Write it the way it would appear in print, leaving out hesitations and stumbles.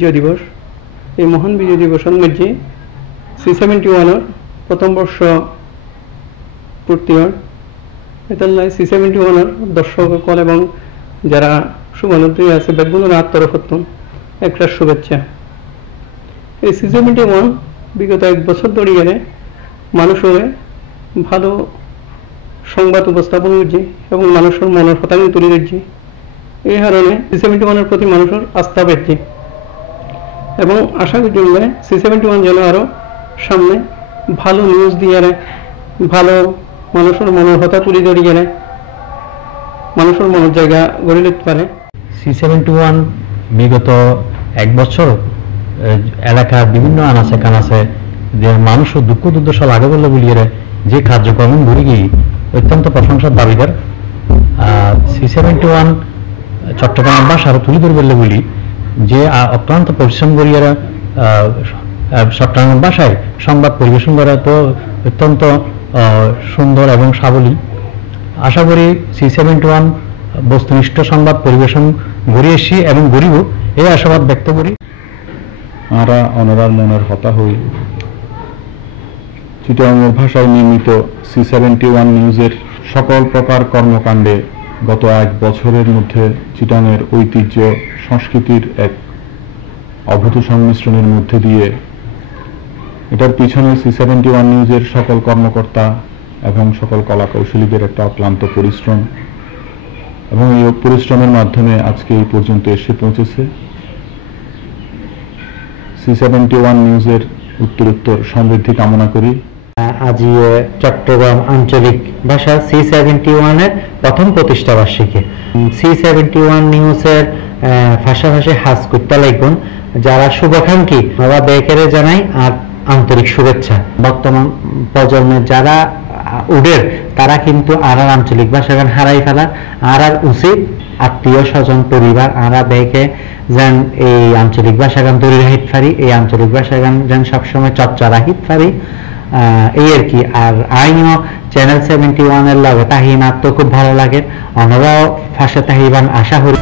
বিজয় দিবস। এই মহান বিজয় দিবসের মধ্যে C71 প্রথম বর্ষ পূর্তি হয়। এতাল্লাই C71 দর্শকসকল এবং যারা শুভানুদ্রী আছে বেগুনের আত্মরফত্তম একটা শুভেচ্ছা। এই C71 বিগত 1 বছর ধরে মানুষের ভালো সংবাদ উপস্থাপন করছে এবং মানুষের মনের হতাঙ্গি তুলে দিচ্ছে। এই কারণে C71 প্রতি মানুষের আস্থা বেড়েছে এবং আশা করছি C71 যেন আরও সামনে ভালো নিউজ দিয়ে ভালো মানুষের মনের হতা তুলে ধরিয়ে মানুষের মনের জায়গা গড়ে নিতে পারে। C71 বিগত 1 বছর এলাকার বিভিন্ন আনাচে কানাচে যে মানুষের দুঃখ দুর্দশা লাগে বলে বলিয়ে যে কার্যক্রম ঘুরে গিয়ে অত্যন্ত প্রশংসার দাবিদার। C71 চট্টগ্রাম ভাষার তুলে ধরবে বলি যে অক্লান্ত পরিশ্রম করিয়ে চট্টগ্রাম ভাষায় সংবাদ পরিবেশন করা তো অত্যন্ত সুন্দর এবং সাবলীল। আশা করি C71 বস্তুনিষ্ঠ সংবাদ পরিবেশন গড়িয়ে এসি এবং গরিব এই আশাবাদ ব্যক্ত করি। আমরা অনরার মনের হতা হই চিটাগাং ভাষায় নির্মিত C71 নিউজের সকল প্রকার কর্মকাণ্ডে গত 1 বছরের মধ্যে চিটাগাংয়ের ঐতিহ্য সংস্কৃতির এক অভূত সংমিশ্রণের মধ্যে দিয়ে এটার পিছনে C71 নিউজের সকল কর্মকর্তা এবং সকল কলাকৌশলীদের একটা অক্লান্ত পরিশ্রম এবং এই পরিশ্রমের মাধ্যমে আজকে এই পর্যন্ত এসে পৌঁছেছে। C71 নিউজের উত্তরোত্তর সমৃদ্ধি কামনা করি। আজ চট্টগ্রাম আঞ্চলিক ভাষা C71 এর প্রথম প্রতিষ্ঠা বার্ষিকী। C71 নিউজের ভাষাভাষী হাজ করতে লাগবেন যারা শুভাকাঙ্ক্ষী ওরা বেকারে জানাই আর আন্তরিক শুভেচ্ছা। বর্তমান প্রজন্মের যারা উডের তারা কিন্তু আর আঞ্চলিক ভাষা গান হারাই ফেলা আর উচিত আত্মীয় স্বজন পরিবার আরা বেকে যেন এই আঞ্চলিক ভাষা গান ধরে রাখিতে পারি, এই আঞ্চলিক ভাষা গান যেন সবসময় চর্চা রাখিতে পারি এই আর কি। আর আইনও চ্যানেল 71 এর লগে তাহিন আর তো খুব ভালো লাগে, অন্যরাও ভাষা তাহিবান আশা করি।